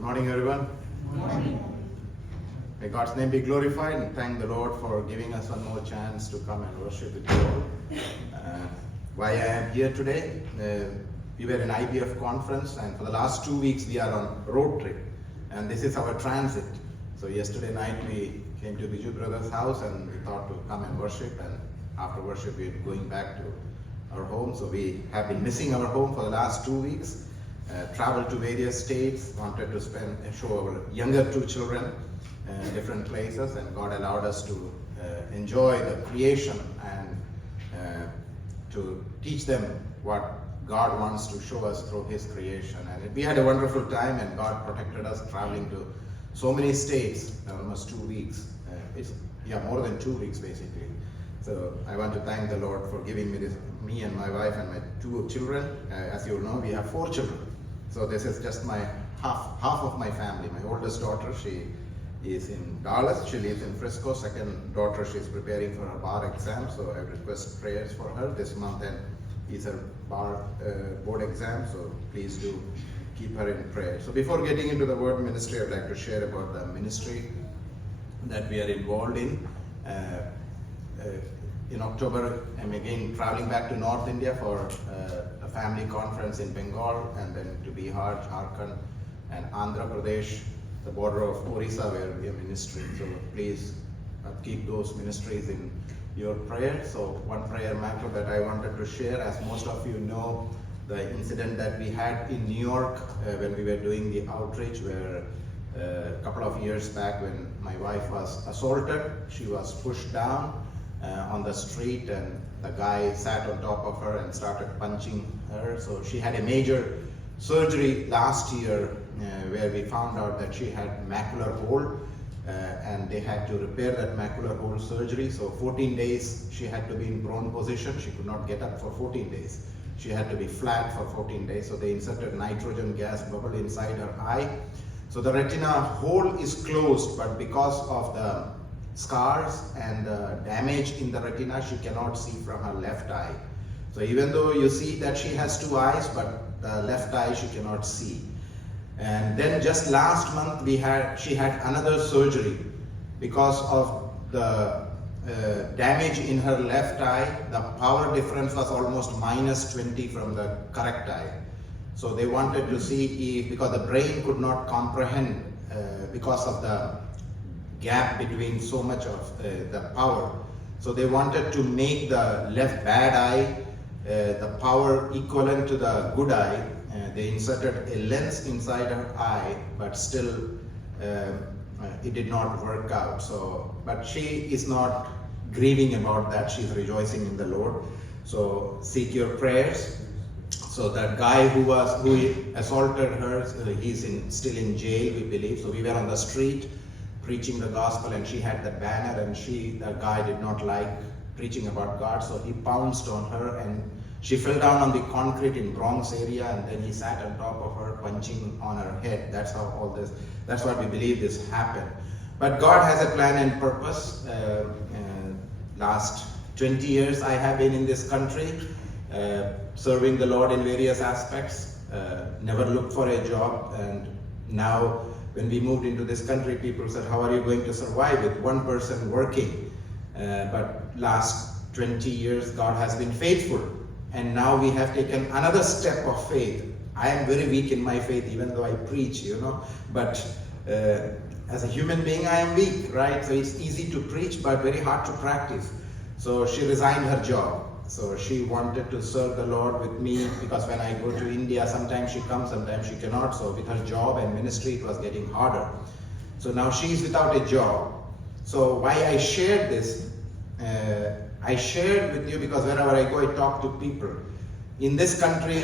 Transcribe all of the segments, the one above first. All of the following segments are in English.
Good morning, everyone. Good morning. May God's name be glorified, and thank the Lord for giving us one more chance to come and worship with you all. Why I am here today, we were in IBF conference, and for the last 2 weeks we are on road trip, and this is our transit. So yesterday night we came to Biju brother's house and we thought to come and worship, and after worship we're going back to our home. So we have been missing our home for the last 2 weeks. Traveled to various states, wanted to show our younger two children different places, and God allowed us to enjoy the creation and to teach them what God wants to show us through His creation. And we had a wonderful time, and God protected us traveling to so many states, almost 2 weeks. More than 2 weeks basically. So I want to thank the Lord for giving me this, me and my wife and my two children. As you know, we have 4 children. So this is just my half of my family. My oldest daughter, she is in Dallas. She lives in Frisco. Second daughter, she's preparing for her bar exam. So I request prayers for her this month, and is her bar board exam. So please do keep her in prayer. So before getting into the word ministry, I'd like to share about the ministry that we are involved in. In October, I'm again traveling back to North India for a family conference in Bengal, and then to Bihar, Jharkhand, and Andhra Pradesh, the border of Orissa, where we are ministering. So please keep those ministries in your prayer. So one prayer matter that I wanted to share, as most of you know, the incident that we had in New York when we were doing the outreach, where a couple of years back when my wife was assaulted, she was pushed down on the street, and the guy sat on top of her and started punching her. So she had a major surgery last year where we found out that she had macular hole, and they had to repair that macular hole surgery. So 14 days she had to be in prone position. She could not get up for 14 days. She had to be flat for 14 days. So they inserted nitrogen gas bubble inside her eye. So the retina hole is closed, but because of the scars and the damage in the retina, she cannot see from her left eye. So even though you see that she has 2 eyes, but the left eye she cannot see. And then just last month she had another surgery because of the damage in her left eye. The power difference was almost -20 from the correct eye. So they wanted to see if, because the brain could not comprehend because of the gap between so much of the power. So they wanted to make the left bad eye the power equivalent to the good eye. They inserted a lens inside her eye, but still it did not work out. So, but she is not grieving about that. She's rejoicing in the Lord. So seek your prayers. So that guy who assaulted her, he's still in jail, we believe. So we were on the street preaching the gospel, and she had the banner, and the guy did not like preaching about God, so he pounced on her, and she fell down on the concrete in Bronx area, and then he sat on top of her, punching on her head. That's how that's what we believe this happened. But God has a plan and purpose. Last 20 years I have been in this country, serving the Lord in various aspects, never looked for a job, and now when we moved into this country, people said, how are you going to survive with one person working? But last 20 years, God has been faithful. And now we have taken another step of faith. I am very weak in my faith, even though I preach, But as a human being, I am weak, right? So it's easy to preach, but very hard to practice. So she resigned her job. So she wanted to serve the Lord with me, because when I go to India, sometimes she comes, sometimes she cannot. So with her job and ministry, it was getting harder. So now she is without a job. So why I shared this, I shared with you because wherever I go, I talk to people. In this country,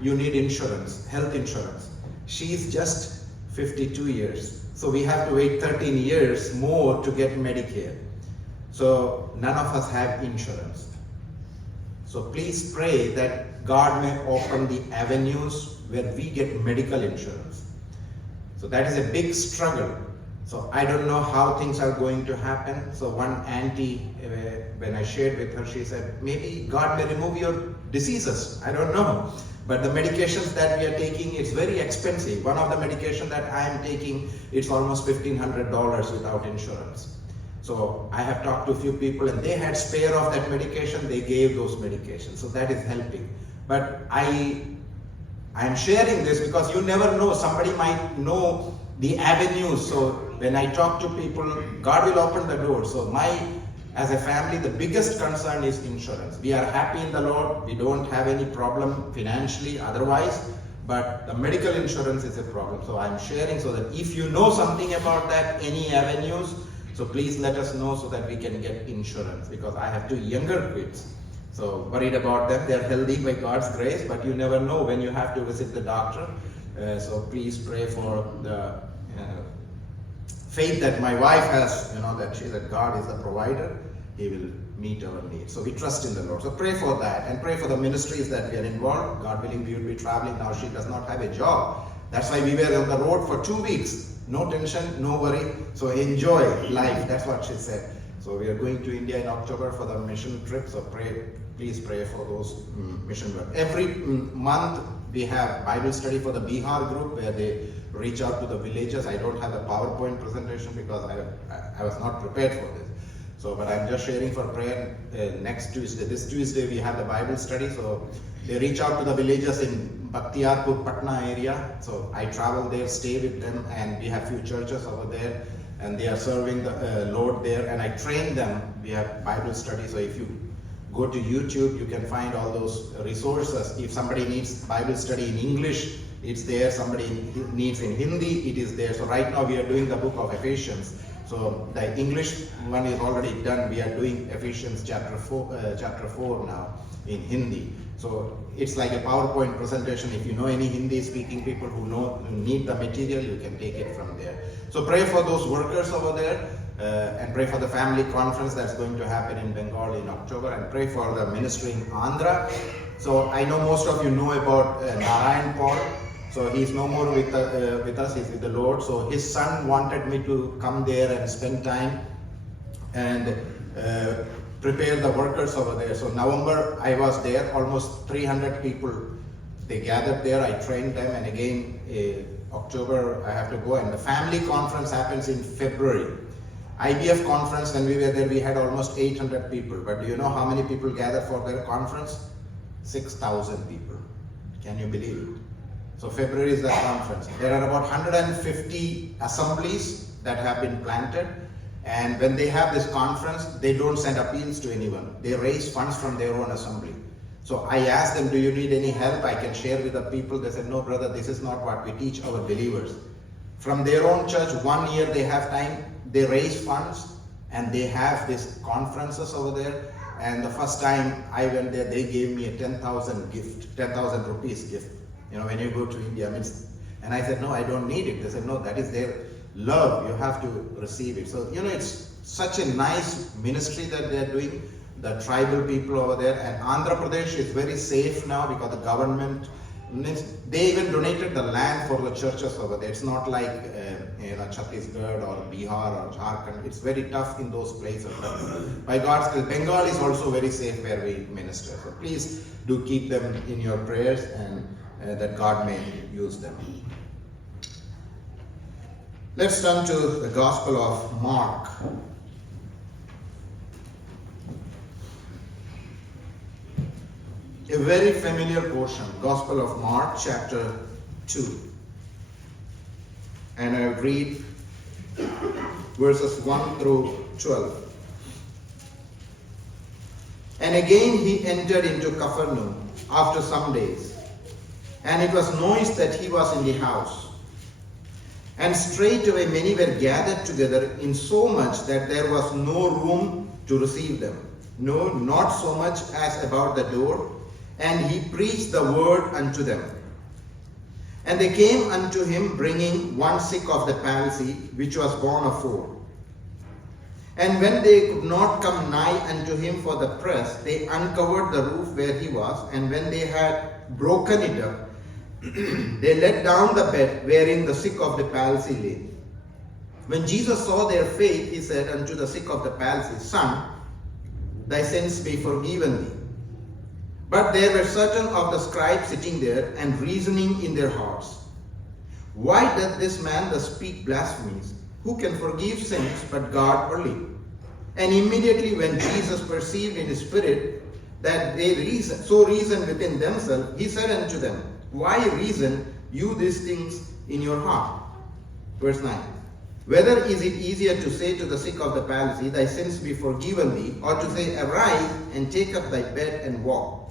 you need insurance, health insurance. She is just 52 years. So we have to wait 13 years more to get Medicare. So none of us have insurance. So please pray that God may open the avenues where we get medical insurance. So that is a big struggle. So I don't know how things are going to happen. So one auntie, when I shared with her, she said, maybe God may remove your diseases. I don't know. But the medications that we are taking, it's very expensive. One of the medication that I am taking, it's almost $1,500 without insurance. So I have talked to a few people and they had spare of that medication, they gave those medications. So that is helping. But I am sharing this because you never know, somebody might know the avenues. So when I talk to people, God will open the door. So as a family, the biggest concern is insurance. We are happy in the Lord. We don't have any problem financially otherwise, but the medical insurance is a problem. So I'm sharing so that if you know something about that, any avenues, so please let us know so that we can get insurance, because I have 2 younger kids. So worried about them. They're healthy by God's grace, but you never know when you have to visit the doctor. So please pray for the faith that my wife has, that God is the provider. He will meet our needs. So we trust in the Lord. So pray for that, and pray for the ministries that we are involved. God willing, we will be traveling. Now she does not have a job. That's why we were on the road for 2 weeks. No tension, no worry. So enjoy life. That's what she said. So we are going to India in October for the mission trip. So please pray for those mission work. Every month we have Bible study for the Bihar group where they reach out to the villages. I don't have a PowerPoint presentation because I was not prepared for this. So, but I'm just sharing for prayer next Tuesday. This Tuesday we have the Bible study. So they reach out to the villages in Bakhtiarpur, Patna area. So I travel there, stay with them, and we have few churches over there, and they are serving the Lord there, and I train them. We have Bible study. So if you go to YouTube, you can find all those resources. If somebody needs Bible study in English, it's there. Somebody needs in Hindi, it is there. So right now we are doing the book of Ephesians. So the English one is already done. We are doing Ephesians chapter 4 now in Hindi. So it's like a PowerPoint presentation. If you know any Hindi speaking people who need the material, you can take it from there. So pray for those workers over there, and pray for the family conference that's going to happen in Bengal in October, and pray for the ministry in Andhra. So I know most of you know about Narayan Paul. So he's no more with us, he's with the Lord. So his son wanted me to come there and spend time and prepare the workers over there. So November I was there, almost 300 people, they gathered there. I trained them, and again October I have to go, and the family conference happens in February. IBF conference, when we were there, we had almost 800 people. But do you know how many people gathered for their conference? 6,000 people. Can you believe it? So February is the conference. There are about 150 assemblies that have been planted, and when they have this conference, they don't send appeals to anyone. They raise funds from their own assembly. So I asked them, do you need any help? I can share with the people. They said, no brother, this is not what we teach our believers. From their own church, 1 year they have time, they raise funds, and they have these conferences over there. And the first time I went there, they gave me a 10,000 gift, 10,000 rupees gift. When you go to India, and I said, no, I don't need it. They said, no, that is their love. You have to receive it. So, it's such a nice ministry that they're doing, the tribal people over there. And Andhra Pradesh is very safe now because the government, they even donated the land for the churches over there. It's not like, Chhattisgarh or Bihar or Jharkhand. It's very tough in those places. By God's grace, Bengal is also very safe where we minister. So please do keep them in your prayers, and that God may use them. Let's turn to the Gospel of Mark. A very familiar portion, Gospel of Mark, chapter 2. And I read verses 1 through 12. And again he entered into Capernaum after some days, and it was noised that he was in the house. And straightway many were gathered together, in so much that there was no room to receive them, no, not so much as about the door. And he preached the word unto them. And they came unto him, bringing one sick of the palsy, which was born of 4. And when they could not come nigh unto him for the press, they uncovered the roof where he was, and when they had broken it up, they let down the bed wherein the sick of the palsy lay. When Jesus saw their faith, he said unto the sick of the palsy, Son, thy sins be forgiven thee. But there were certain of the scribes sitting there and reasoning in their hearts, why doth this man thus speak blasphemies? Who can forgive sins but God only? And immediately when Jesus perceived in his spirit that they reasoned within themselves, he said unto them, why reason you these things in your heart? Verse 9. Whether is it easier to say to the sick of the palsy, thy sins be forgiven thee, or to say, arise and take up thy bed and walk?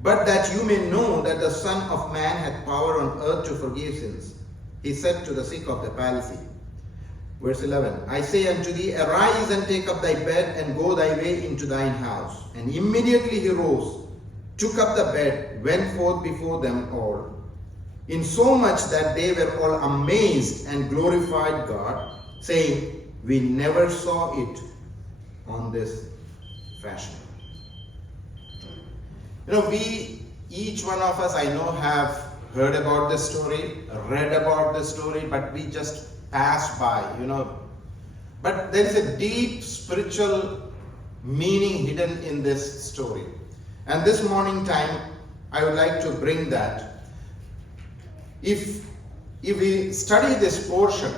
But that you may know that the Son of Man hath power on earth to forgive sins, he said to the sick of the palsy. Verse 11, I say unto thee, arise and take up thy bed and go thy way into thine house. And immediately he rose, took up the bed, went forth before them all, insomuch that they were all amazed and glorified God, saying, we never saw it on this fashion. Each one of us, I know, have heard about this story, read about this story, but we just pass by, But there is a deep spiritual meaning hidden in this story. And this morning time, I would like to bring that. If we study this portion,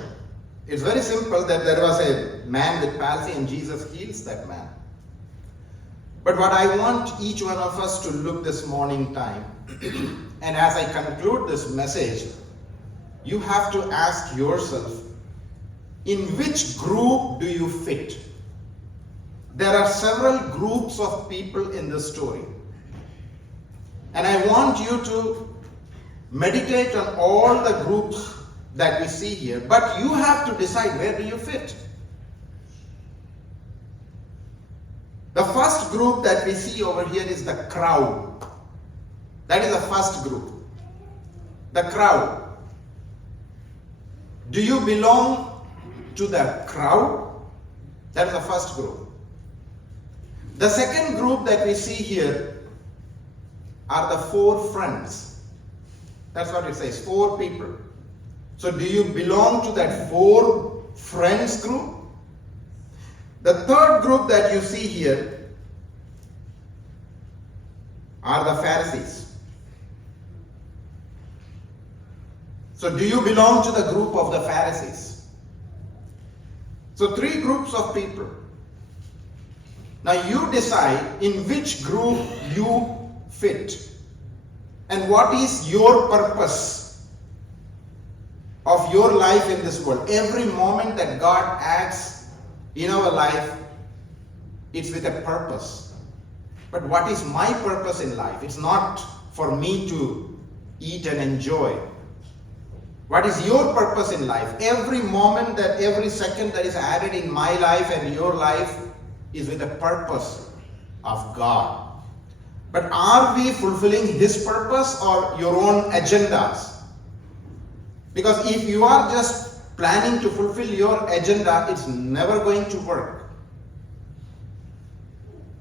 it's very simple that there was a man with palsy and Jesus heals that man. But what I want each one of us to look this morning time, and as I conclude this message, you have to ask yourself, in which group do you fit? There are several groups of people in this story. And I want you to meditate on all the groups that we see here, but you have to decide where do you fit. The first group that we see over here is the crowd. That is the first group. The crowd. Do you belong to the crowd? That is the first group. The second group that we see here are the four friends. That's what it says, four people. So do you belong to that four friends group? The third group that you see here are the Pharisees. So do you belong to the group of the Pharisees? So three groups of people. Now you decide in which group you fit and what is your purpose of your life in this world. Every moment that God adds in our life, it's with a purpose. But what is my purpose in life? It's not for me to eat and enjoy. What is your purpose in life? Every moment, that every second that is added in my life and your life is with a purpose of God. But are we fulfilling His purpose or your own agendas? Because if you are just planning to fulfill your agenda, it's never going to work.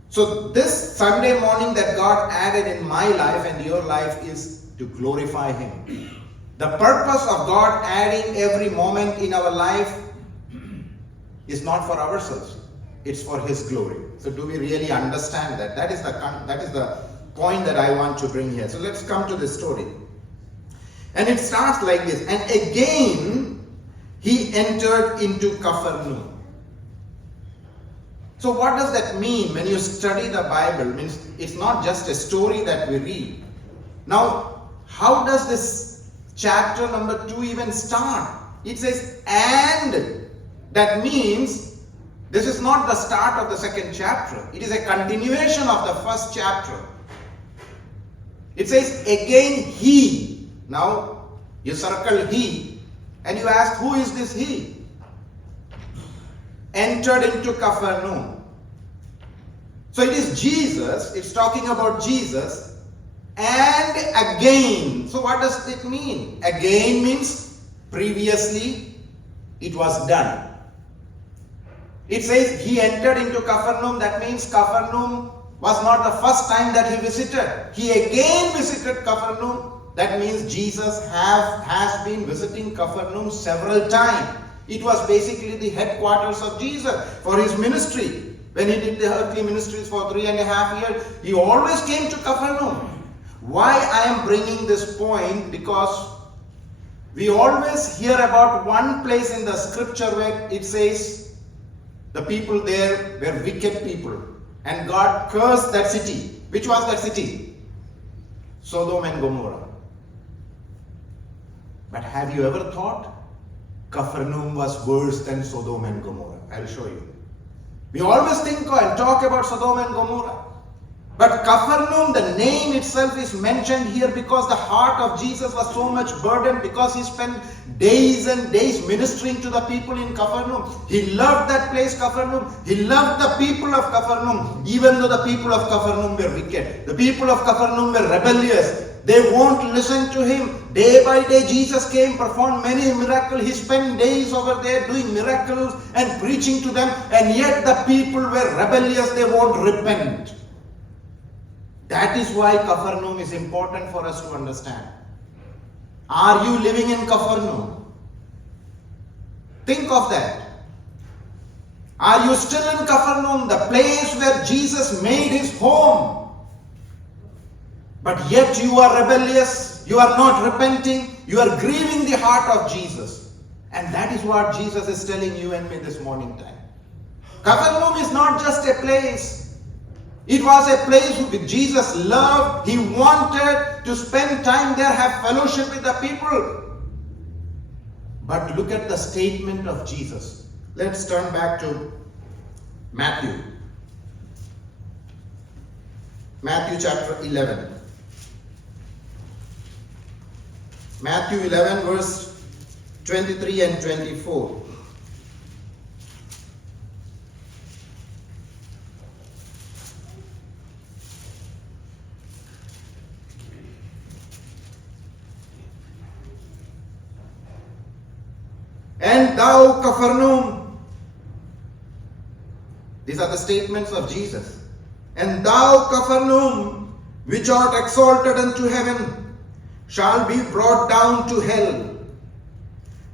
So this Sunday morning that God added in my life and your life is to glorify Him. The purpose of God adding every moment in our life is not for ourselves. It's for His glory. So do we really understand that? That is the point that I want to bring here. So let's come to this story. And it starts like this. And again, he entered into Capernaum. So what does that mean when you study the Bible? It means it's not just a story that we read. Now, how does this chapter number 2 even start? It says, and. That means this is not the start of the second chapter. It is a continuation of the first chapter. It says, again he. Now, you circle he. And you ask, who is this he? Entered into Capernaum. So it is Jesus, it's talking about Jesus, and again. So what does it mean? Again means previously it was done. It says he entered into Capernaum, that means Capernaum was not the first time that he visited. He again visited Capernaum. That means Jesus has been visiting Capernaum several times. It was basically the headquarters of Jesus for his ministry. When he did the earthly ministries for 3.5 years, he always came to Capernaum. Why I am bringing this point? Because we always hear about one place in the scripture where it says the people there were wicked people and God cursed that city. Which was that city? Sodom and Gomorrah. But have you ever thought Capernaum was worse than Sodom and Gomorrah? I'll show you. We always think and talk about Sodom and Gomorrah. But Capernaum, the name itself is mentioned here because the heart of Jesus was so much burdened, because he spent days and days ministering to the people in Capernaum. He loved that place, Capernaum. He loved the people of Capernaum, even though the people of Capernaum were wicked. The people of Capernaum were rebellious. They won't listen to him. Day by day, Jesus came, performed many miracles. He spent days over there doing miracles and preaching to them. And yet the people were rebellious. They won't repent. That is why Capernaum is important for us to understand. Are you living in Capernaum? Think of that. Are you still in Capernaum, the place where Jesus made his home? But yet you are rebellious, you are not repenting, you are grieving the heart of Jesus. And that is what Jesus is telling you and me this morning time. Capernaum is not just a place. It was a place with Jesus loved. He wanted to spend time there, have fellowship with the people. But look at the statement of Jesus. Let's turn back to Matthew. Matthew chapter 11. Matthew 11 verse 23 and 24. And thou, Capernaum, these are the statements of Jesus. And thou, Capernaum, which art exalted unto heaven, shall be brought down to hell.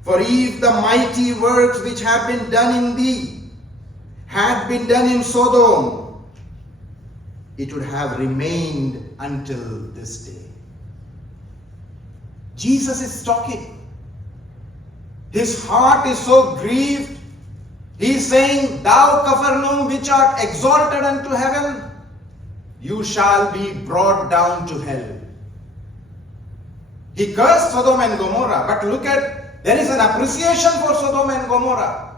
For if the mighty works which have been done in thee had been done in Sodom, it would have remained until this day. Jesus is talking. His heart is so grieved. He is saying, thou Capernaum, which art exalted unto heaven, you shall be brought down to hell. He cursed Sodom and Gomorrah, but look at, there is an appreciation for Sodom and Gomorrah.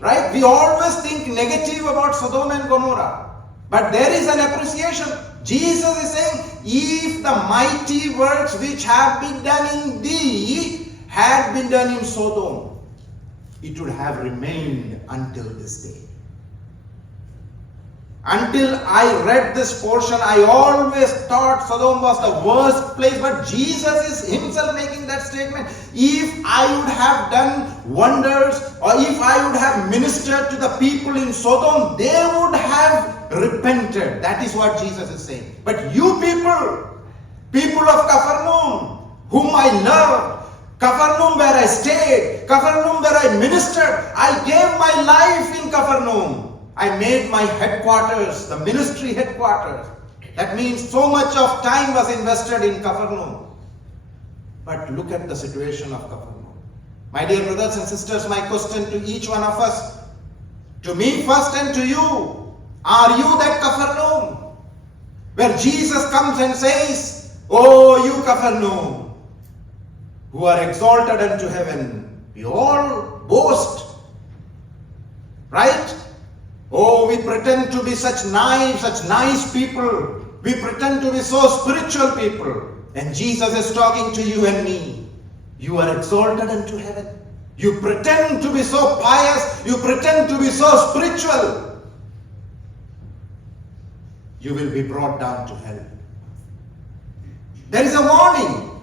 Right? We always think negative about Sodom and Gomorrah, but there is an appreciation. Jesus is saying, if the mighty works which have been done in thee had been done in Sodom, it would have remained until this day. Until I read this portion, I always thought Sodom was the worst place, but Jesus is himself making that statement. If I would have done wonders, or if I would have ministered to the people in Sodom, they would have repented. That is what Jesus is saying. But you people of Capernaum, whom I loved, Capernaum where I stayed, Capernaum where I ministered, I gave my life in Capernaum. I made my headquarters, the ministry headquarters. That means so much of time was invested in Capernaum. But look at the situation of Capernaum. My dear brothers and sisters, my question to each one of us, to me first and to you, are you that Capernaum? Where Jesus comes and says, oh, you Capernaum, who are exalted unto heaven, we all boast, right? Oh, we pretend to be such nice people. We pretend to be so spiritual people. And Jesus is talking to you and me. You are exalted unto heaven. You pretend to be so pious. You pretend to be so spiritual. You will be brought down to hell. There is a warning.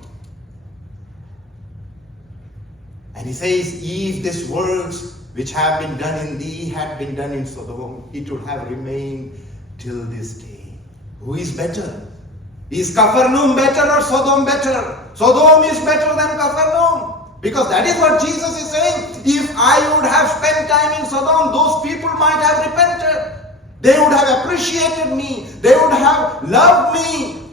And he says, if this works which have been done in thee had been done in Sodom, it would have remained till this day. Who is better? Is Capernaum better or Sodom better? Sodom is better than Capernaum. Because that is what Jesus is saying. If I would have spent time in Sodom, those people might have repented. They would have appreciated me. They would have loved me.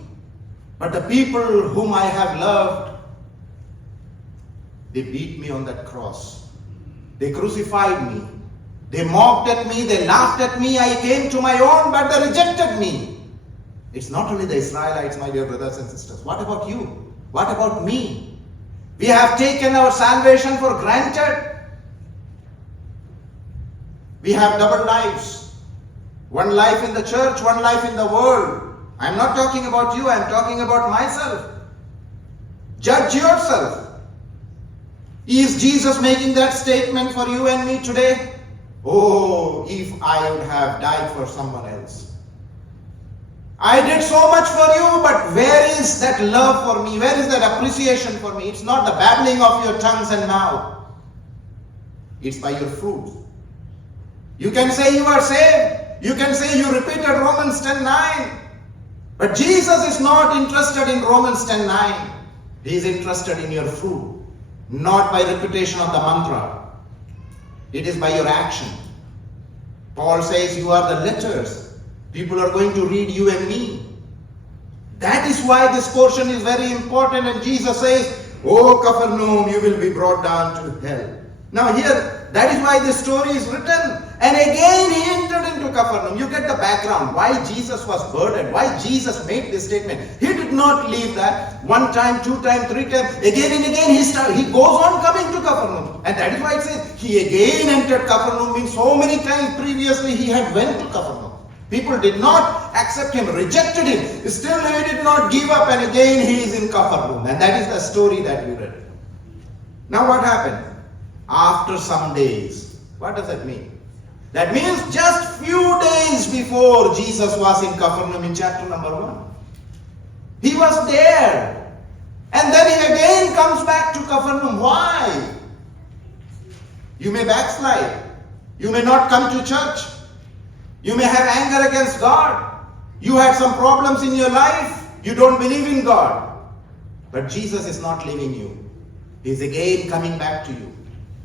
But the people whom I have loved, they beat me on that cross. They crucified me. They mocked at me. They laughed at me. I came to my own, but they rejected me. It's not only the Israelites, my dear brothers and sisters. What about you? What about me? We have taken our salvation for granted. We have double lives. One life in the church, one life in the world. I'm not talking about you, I'm talking about myself. Judge yourself. Is Jesus making that statement for you and me today? Oh, if I would have died for someone else. I did so much for you, but where is that love for me? Where is that appreciation for me? It's not the babbling of your tongues and mouth. It's by your fruit. You can say you are saved. You can say you repeated Romans 10:9. But Jesus is not interested in Romans 10:9. He is interested in your fruit. Not by repetition of the mantra. It is by your action. Paul says you are the letters. People are going to read you and me. That is why this portion is very important. And Jesus says, "O Capernaum, you will be brought down to hell." Now here, that is why this story is written. And again he entered into Capernaum. You get the background. Why Jesus was burdened. Why Jesus made this statement. He did not leave that one time, two times, three times. Again and again he goes on coming to Capernaum. And that is why it says he again entered Capernaum. Means so many times previously he had went to Capernaum. People did not accept him, rejected him. Still he did not give up, and again he is in Capernaum. And that is the story that we read. Now what happened? After some days. What does that mean? That means just few days before Jesus was in Capernaum in chapter number 1. He was there. And then he again comes back to Capernaum. Why? You may backslide. You may not come to church. You may have anger against God. You had some problems in your life. You don't believe in God. But Jesus is not leaving you. He is again coming back to you.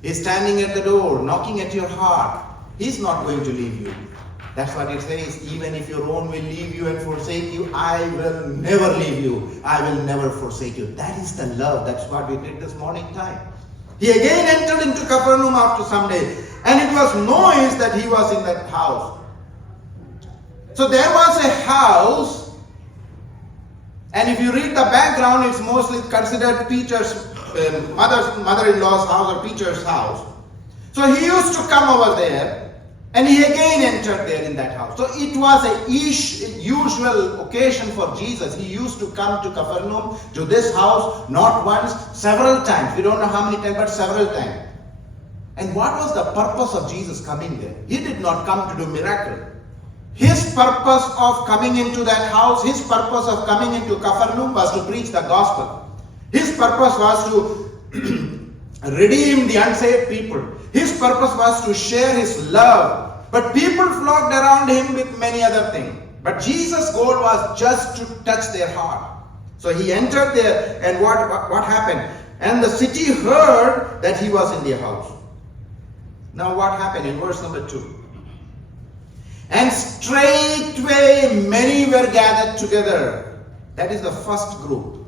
He is standing at the door, knocking at your heart. He is not going to leave you. That's what it says. Even if your own will leave you and forsake you, I will never leave you. I will never forsake you. That is the love. That's what we did this morning time. He again entered into Capernaum after some days. And it was noised that he was in that house. So there was a house. And if you read the background, it's mostly considered Peter's mother-in-law's house or Peter's house. So he used to come over there, and he again entered there in that house. So it was a usual occasion for Jesus. He used to come to Capernaum, to this house, not once, several times. We don't know how many times, but several times. And what was the purpose of Jesus coming there? He did not come to do miracle. His purpose of coming into that house, his purpose of coming into Capernaum was to preach the gospel. His purpose was to redeem the unsaved people. His purpose was to share his love. But people flocked around him with many other things. But Jesus' goal was just to touch their heart. So he entered there, and what happened? And the city heard that he was in their house. Now what happened in verse number 2? And straightway many were gathered together. That is the first group.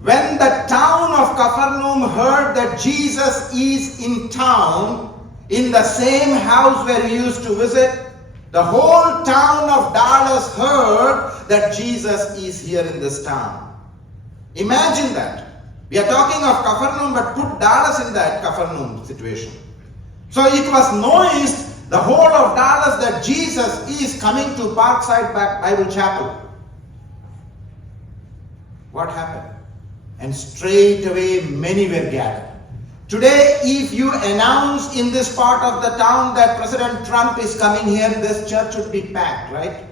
When the town of Capernaum heard that Jesus is in town, in the same house where he used to visit, the whole town of Dallas heard that Jesus is here in this town. Imagine that. We are talking of Capernaum, but put Dallas in that Capernaum situation. So it was noised, the whole of Dallas, that Jesus is coming to Parkside Bible Chapel. What happened? And straightway many were gathered. Today, if you announce in this part of the town that President Trump is coming here, this church would be packed, right?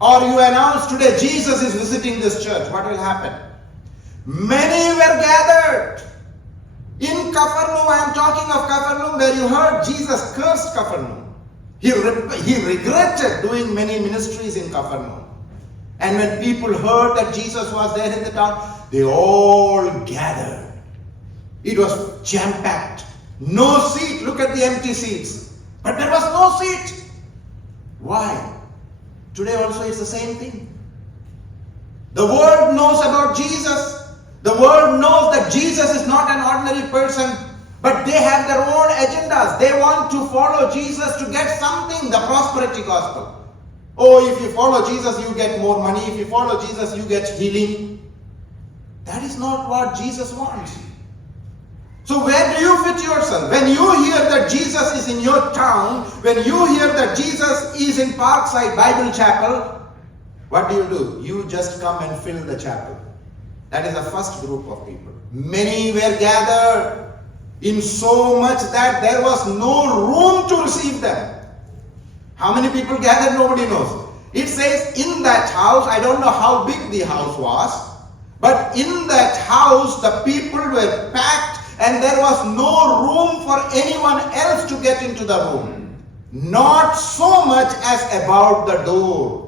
Or you announce today Jesus is visiting this church, what will happen? Many were gathered. In Capernaum, I am talking of Capernaum, where you heard Jesus cursed Capernaum. He regretted doing many ministries in Capernaum. And when people heard that Jesus was there in the town, they all gathered. It was jam-packed. No seat. Look at the empty seats. But there was no seat. Why? Today also it's the same thing. The world knows about Jesus. The world knows that Jesus is not an ordinary person, but they have their own agendas. They want to follow Jesus to get something, the prosperity gospel. Oh, if you follow Jesus, you get more money. If you follow Jesus, you get healing. That is not what Jesus wants. So where do you fit yourself? When you hear that Jesus is in your town, when you hear that Jesus is in Parkside Bible Chapel, what do? You just come and fill the chapel. That is the first group of people. Many were gathered in so much that there was no room to receive them. How many people gathered? Nobody knows. It says in that house, I don't know how big the house was, but in that house the people were packed and there was no room for anyone else to get into the room. Not so much as about the door.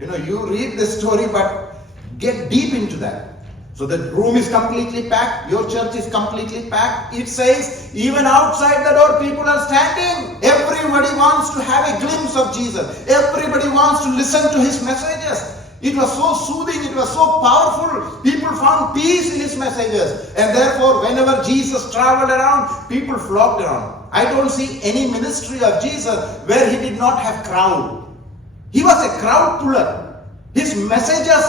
You read the story, but get deep into that. So the room is completely packed. Your church is completely packed. It says even outside the door people are standing. Everybody wants to have a glimpse of Jesus. Everybody wants to listen to his messages. It was so soothing. It was so powerful. People found peace in his messages. And therefore, whenever Jesus traveled around, people flocked around. I don't see any ministry of Jesus where he did not have crowd. He was a crowd puller. His messages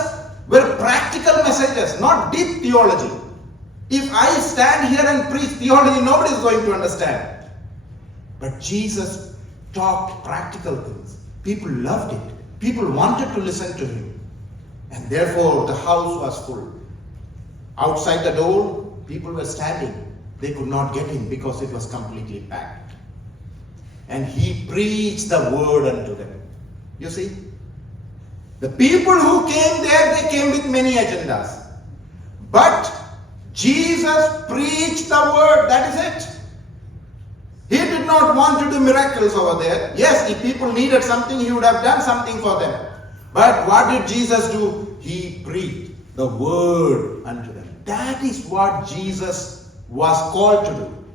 were practical messages, not deep theology. If I stand here and preach theology, nobody is going to understand. But Jesus talked practical things. People loved it. People wanted to listen to him. And therefore, the house was full. Outside the door, people were standing. They could not get in because it was completely packed. And he preached the word unto them. You see? The people who came there, they came with many agendas. But Jesus preached the word. That is it. He did not want to do miracles over there. Yes, if people needed something, he would have done something for them. But what did Jesus do? He preached the word unto them. That is what Jesus was called to do.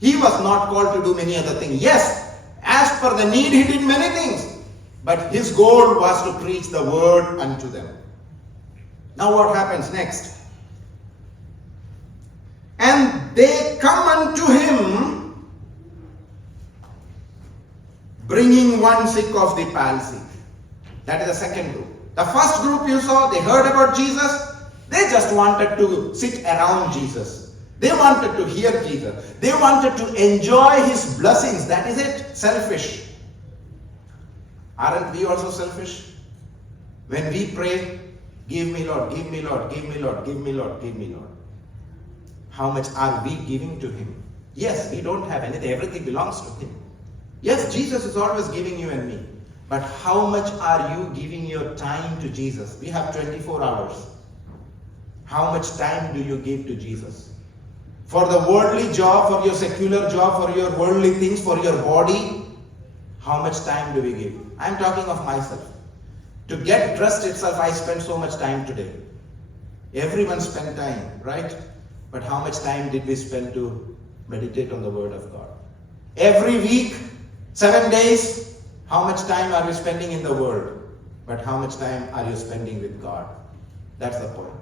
He was not called to do many other things. Yes, as per the need, he did many things. But his goal was to preach the word unto them. Now what happens next? And they come unto him, bringing one sick of the palsy. That is the second group. The first group you saw, they heard about Jesus. They just wanted to sit around Jesus. They wanted to hear Jesus. They wanted to enjoy his blessings. That is it. Selfish. Aren't we also selfish? When we pray, give me Lord, give me Lord, give me Lord, give me Lord, give me Lord. How much are we giving to him? Yes, we don't have anything. Everything belongs to him. Yes, Jesus is always giving you and me. But how much are you giving your time to Jesus? We have 24 hours. How much time do you give to Jesus? For the worldly job, for your secular job, for your worldly things, for your body, how much time do we give? I'm talking of myself. To get dressed itself, I spent so much time today. Everyone spent time, right? But how much time did we spend to meditate on the Word of God? Every week, 7 days, how much time are we spending in the Word? But how much time are you spending with God? That's the point.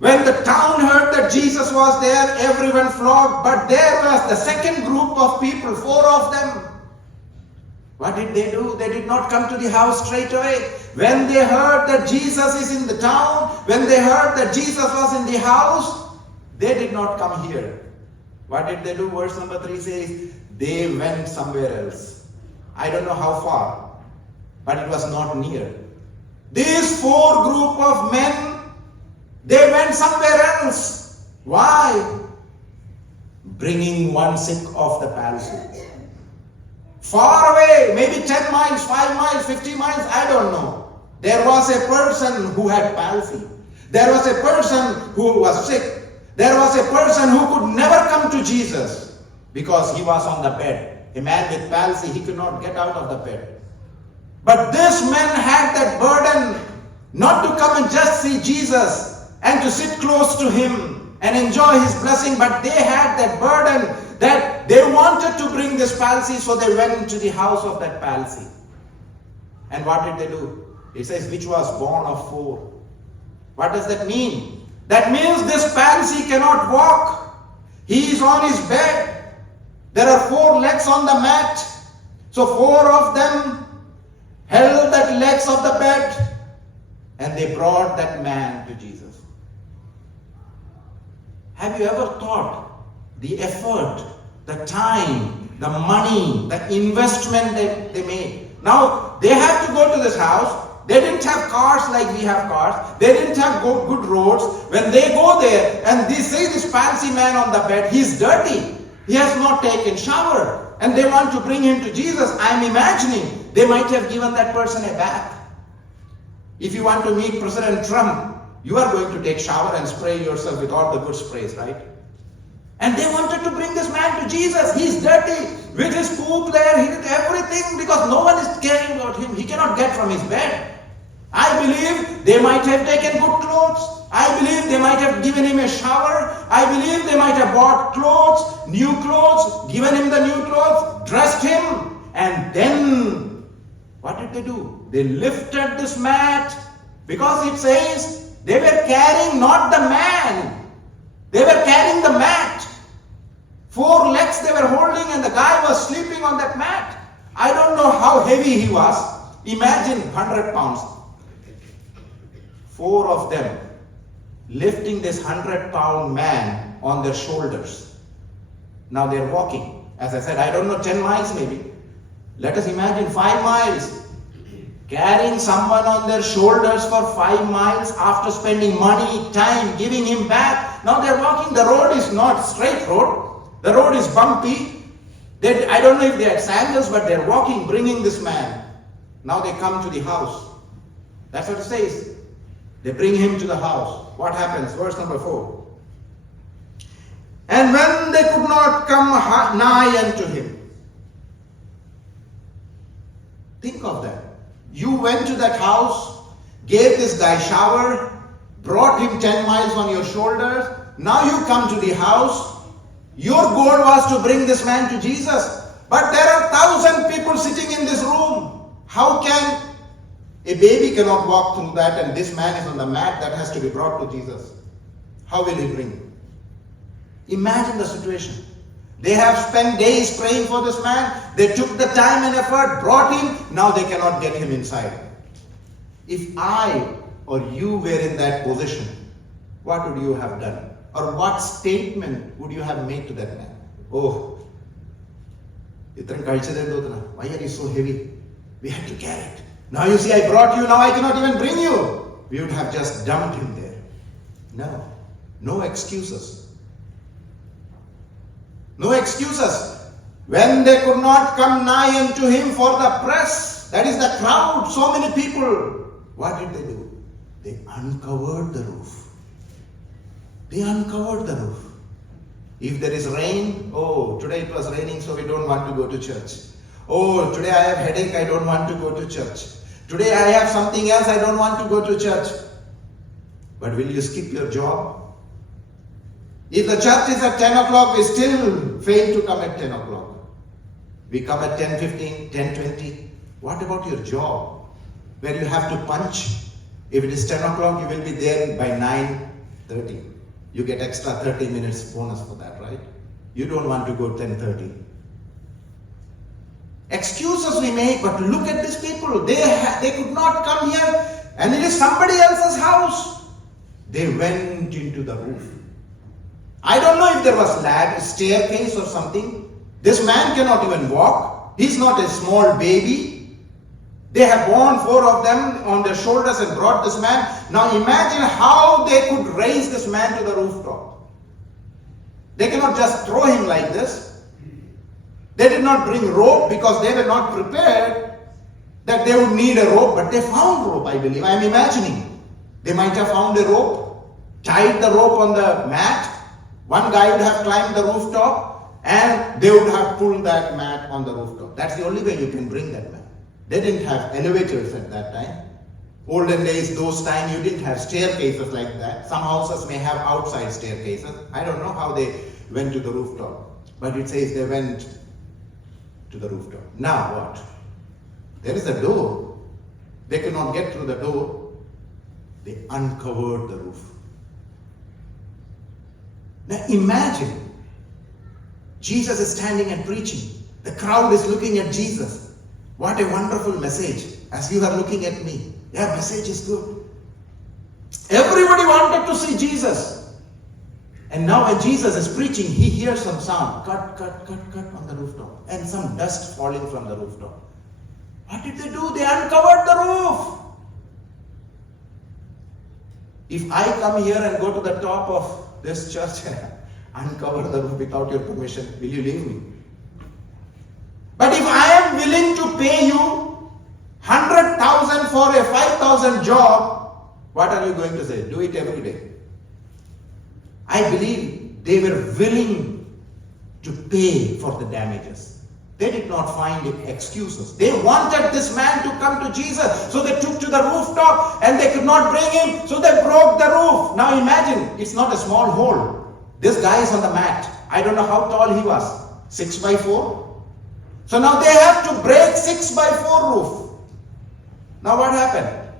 When the town heard that Jesus was there, everyone flocked. But there was the second group of people, 4 of them. What did they do? They did not come to the house straight away. When they heard that Jesus is in the town, when they heard that Jesus was in the house, they did not come here. What did they do? Verse number 3 says, they went somewhere else. I don't know how far, but it was not near. These 4 group of men, they went somewhere else. Why? Bringing one sick of the palsy. Far away, maybe 10 miles, 5 miles, 50 miles, I don't know. There was a person who had palsy. There was a person who was sick. There was a person who could never come to Jesus because he was on the bed. A man with palsy, he could not get out of the bed. But this man had that burden not to come and just see Jesus and to sit close to him and enjoy his blessing, but they had that burden that they wanted to bring this palsy, so they went into the house of that palsy. And what did they do? It says, which was born of 4. What does that mean? That means this palsy cannot walk. He is on his bed. There are 4 legs on the mat. So 4 of them held the legs of the bed, and they brought that man to Jesus. Have you ever thought the effort, the time, the money, the investment that they made? Now, they have to go to this house. They didn't have cars like we have cars. They didn't have good roads. When they go there and they see this fancy man on the bed, he's dirty. He has not taken shower. And they want to bring him to Jesus. I'm imagining they might have given that person a bath. If you want to meet President Trump, you are going to take shower and spray yourself with all the good sprays, right? And they wanted to bring this man to Jesus. He's dirty. With his poop there, he did everything because no one is caring about him. He cannot get from his bed. I believe they might have taken good clothes. I believe they might have given him a shower. I believe they might have bought clothes, new clothes, given him the new clothes, dressed him. And then, what did they do? They lifted this mat, because it says they were carrying not the man. They were carrying the mat. 4 legs they were holding, and the guy was sleeping on that mat. I don't know how heavy he was. Imagine 100 pounds. 4 of them lifting this 100-pound man on their shoulders. Now they're walking. As I said, I don't know, 10 miles maybe. Let us imagine 5 miles. Carrying someone on their shoulders for 5 miles after spending money, time, giving him back. Now they're walking. The road is not straight road. The road is bumpy. I don't know if they had sandals, but they're walking, bringing this man. Now they come to the house. That's what it says. They bring him to the house. What happens? Verse number 4. And when they could not come nigh unto him. Think of that. You went to that house, gave this guy shower, brought him 10 miles on your shoulders. Now you come to the house. Your goal was to bring this man to Jesus. But there are 1,000 people sitting in this room. How can a baby cannot walk through that, and this man is on the mat that has to be brought to Jesus? How will he bring him? Imagine the situation. They have spent days praying for this man. They took the time and effort, brought him. Now they cannot get him inside. If I or you were in that position, what would you have done? Or what statement would you have made to that man? Oh, why are you so heavy? We had to carry it. Now you see, I brought you, now I cannot even bring you. We would have just dumped him there. No, no excuses. No excuses. When they could not come nigh unto him for the press, that is the crowd, so many people, what did they do? They uncovered the roof. They uncovered the roof. If there is rain, oh, today it was raining, so we don't want to go to church. Oh, today I have headache, I don't want to go to church. Today I have something else, I don't want to go to church. But will you skip your job? If the church is at 10 o'clock, we still fail to come at 10 o'clock. We come at 10:15, 10:20. What about your job? Where you have to punch. If it is 10 o'clock, you will be there by 9:30. You get extra 30 minutes bonus for that, right? You don't want to go 10:30. Excuses we make, but look at these people. They could not come here, and it is somebody else's house. They went into the roof. I don't know if there was a staircase or something. This man cannot even walk. He's not a small baby. They have borne 4 of them on their shoulders and brought this man. Now imagine how they could raise this man to the rooftop. They cannot just throw him like this. They did not bring rope because they were not prepared that they would need a rope, but they found rope, I believe. I'm imagining. They might have found a rope, tied the rope on the mat. One guy would have climbed the rooftop and they would have pulled that mat on the rooftop. That's the only way you can bring that man. They didn't have elevators at that time. Olden days, those times, you didn't have staircases like that. Some houses may have outside staircases. I don't know how they went to the rooftop. But it says they went to the rooftop. Now what? There is a door. They could not get through the door. They uncovered the roof. Now imagine, Jesus is standing and preaching. The crowd is looking at Jesus. What a wonderful message. As you are looking at me. Yeah, message is good. Everybody wanted to see Jesus. And now when Jesus is preaching, he hears some sound. Cut, cut, cut, cut on the rooftop. And some dust falling from the rooftop. What did they do? They uncovered the roof. If I come here and go to the top of this church and uncover the roof without your permission, will you leave me? But if I am willing to pay you 100,000 for a 5,000 job, what are you going to say? Do it every day. I believe they were willing to pay for the damages. They did not find excuses. They wanted this man to come to Jesus. So they took to the rooftop and they could not bring him. So they broke the roof. Now imagine, it's not a small hole. This guy is on the mat. I don't know how tall he was. 6 by 4. So now they have to break 6 by 4 roof. Now what happened?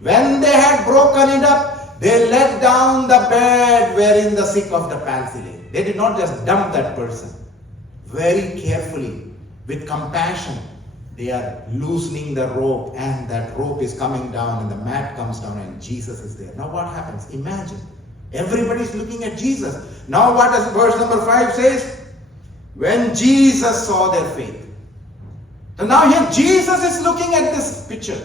When they had broken it up, they let down the bed wherein the sick of the palsy lay. They did not just dump that person. Very carefully, with compassion, they are loosening the rope, and that rope is coming down and the mat comes down and Jesus is there. Now what happens? Imagine. Everybody is looking at Jesus. Now what does verse number 5 says? When Jesus saw their faith. So now here Jesus is looking at this picture.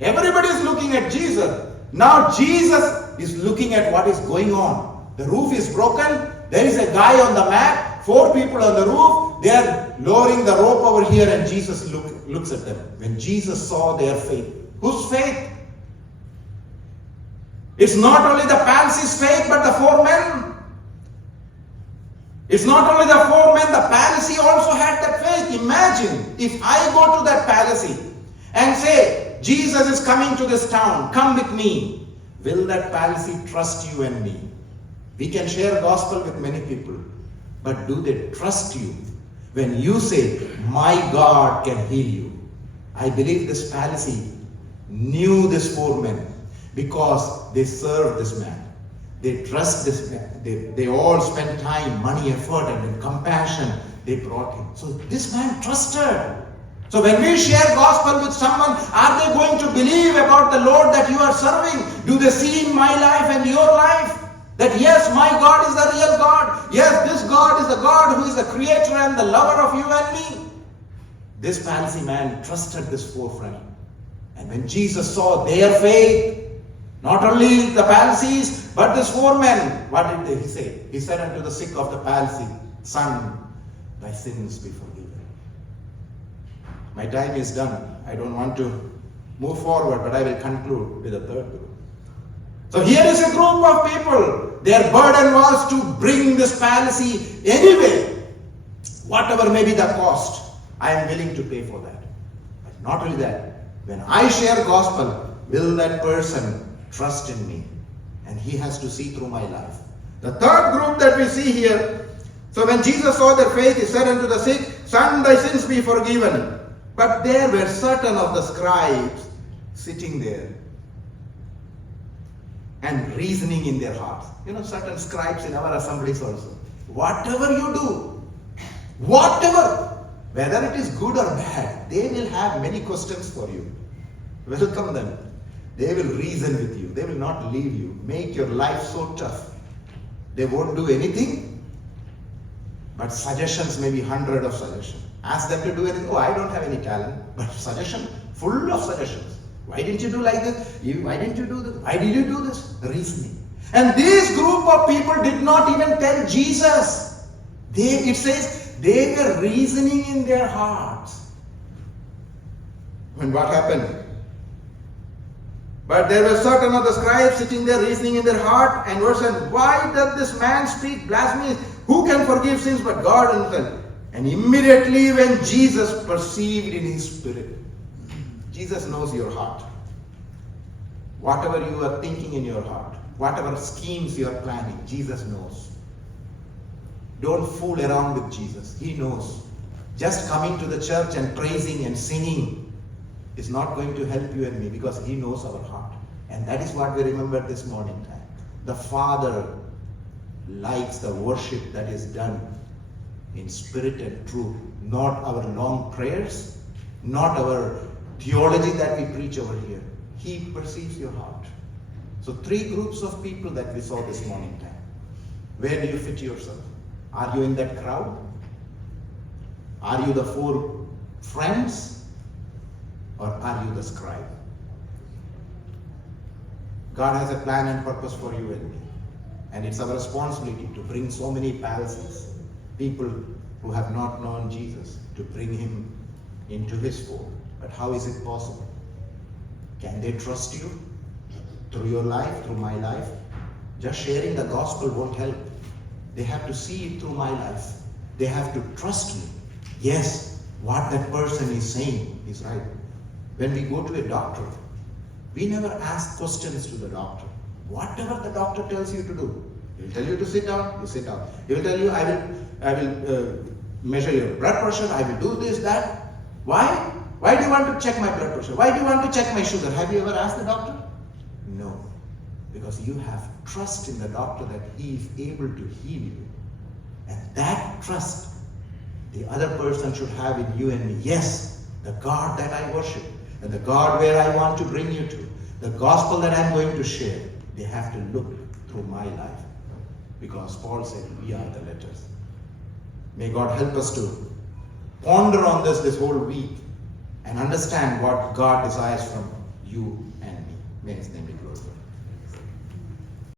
Everybody is looking at Jesus. Now Jesus is looking at what is going on. The roof is broken. There is a guy on the mat. 4 people on the roof. They are lowering the rope over here and Jesus looks at them. When Jesus saw their faith. Whose faith? It's not only the palsy's faith but the 4 men. It's not only the 4 men, the palsy also had that faith. Imagine if I go to that palsy and say, Jesus is coming to this town, come with me. Will that palsy trust you and me? We can share gospel with many people, but do they trust you? When you say, my God can heal you. I believe this palsy knew these 4 men because they served this man. They trust this man. They all spent time, money, effort, and compassion. They brought him. So this man trusted. So when we share gospel with someone, are they going to believe about the Lord that you are serving? Do they see in my life and your life that yes, my God is the real God. Yes, this God is the God who is the creator and the lover of you and me. This palsy man trusted this 4 friends. And when Jesus saw their faith, not only the palsies, but these 4 men, what did he say? He said unto the sick of the palsy, son, thy sins be forgiven. My time is done. I don't want to move forward, but I will conclude with the 3rd group. So here is a group of people. Their burden was to bring this palsy anyway. Whatever may be the cost, I am willing to pay for that. But not only that, when I share gospel, will that person trust in me? And he has to see through my life. The 3rd group that we see here, so when Jesus saw their faith, he said unto the sick, son, thy sins be forgiven. But there were certain of the scribes sitting there and reasoning in their hearts. You know, certain scribes in our assemblies also. Whatever you do, whatever, whether it is good or bad, they will have many questions for you. Welcome them. They will reason with you. They will not leave you. Make your life so tough. They won't do anything, but suggestions, maybe 100 of suggestions. Ask them to do anything. Oh, I don't have any talent. But suggestion, full of suggestions. Why didn't you do like this? Why didn't you do this? Why did you do this? Reasoning. And this group of people did not even tell Jesus. It says they were reasoning in their hearts. And what happened? But there were certain of the scribes sitting there reasoning in their heart. And verse 7, why does this man speak blasphemy? Who can forgive sins but God himself? And immediately when Jesus perceived in his spirit, Jesus knows your heart. Whatever you are thinking in your heart, whatever schemes you are planning, Jesus knows. Don't fool around with Jesus. He knows. Just coming to the church and praising and singing is not going to help you and me, because He knows our heart. And that is what we remember this morning time. The Father likes the worship that is done in spirit and truth, not our long prayers, not our theology that we preach over here. He perceives your heart. So 3 groups of people that we saw this morning time. Where do you fit yourself? Are you in that crowd? Are you the 4 friends? Or are you the scribe? God has a plan and purpose for you and me. And it's our responsibility to bring so many Pharisees, people who have not known Jesus, to bring Him into His fold. But how is it possible? Can they trust you through your life, through my life? Just sharing the gospel won't help. They have to see it through my life. They have to trust me. Yes, what that person is saying is right. When we go to a doctor, we never ask questions to the doctor. Whatever the doctor tells you to do, he will tell you to sit down, you sit down. He will tell you, I will measure your blood pressure, I will do this, that. Why? Why do you want to check my blood pressure? Why do you want to check my sugar? Have you ever asked the doctor? No. Because you have trust in the doctor that he is able to heal you. And that trust, the other person should have in you and me. Yes, the God that I worship, and the God where I want to bring you to, the gospel that I'm going to share, they have to look through my life. Because Paul said, we are the letters. May God help us to ponder on this whole week and understand what God desires from you and me. May His name be